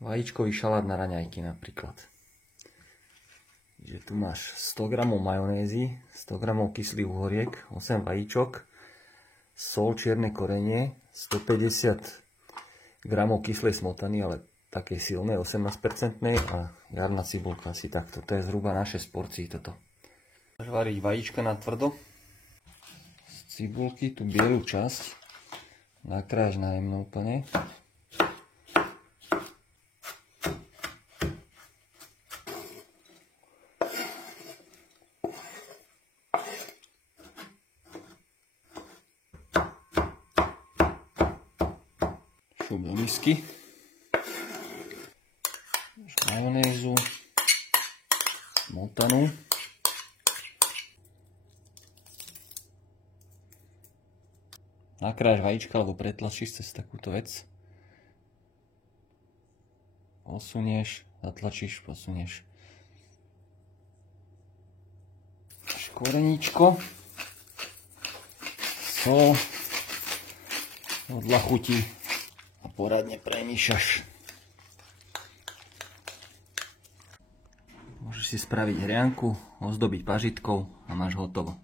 Vajíčkový šalát na raňajky napríklad. Že tu máš 100 g majonézy, 100 g kyslých uhoriek, 8 vajíčok, sol, čierne korenie, 150 g kyslej smotany, ale také silné, 18% a jarná cibulka asi takto. To je zhruba na 6 porcií toto. Môžeš variť vajíčka na tvrdo. Z cibulky tú bielú časť nakrájaš na jemno úplne. Šup do misky. Majonézu, smotanu. Nakrájaš vajíčka alebo pretlačíš cez takúto vec. Posunieš, zatlačíš, posunieš. Koreníčko. Sol. Podľa chuti. A poradne premiešaš. Môžeš si spraviť hrianku, ozdobiť pažitkou a máš hotovo.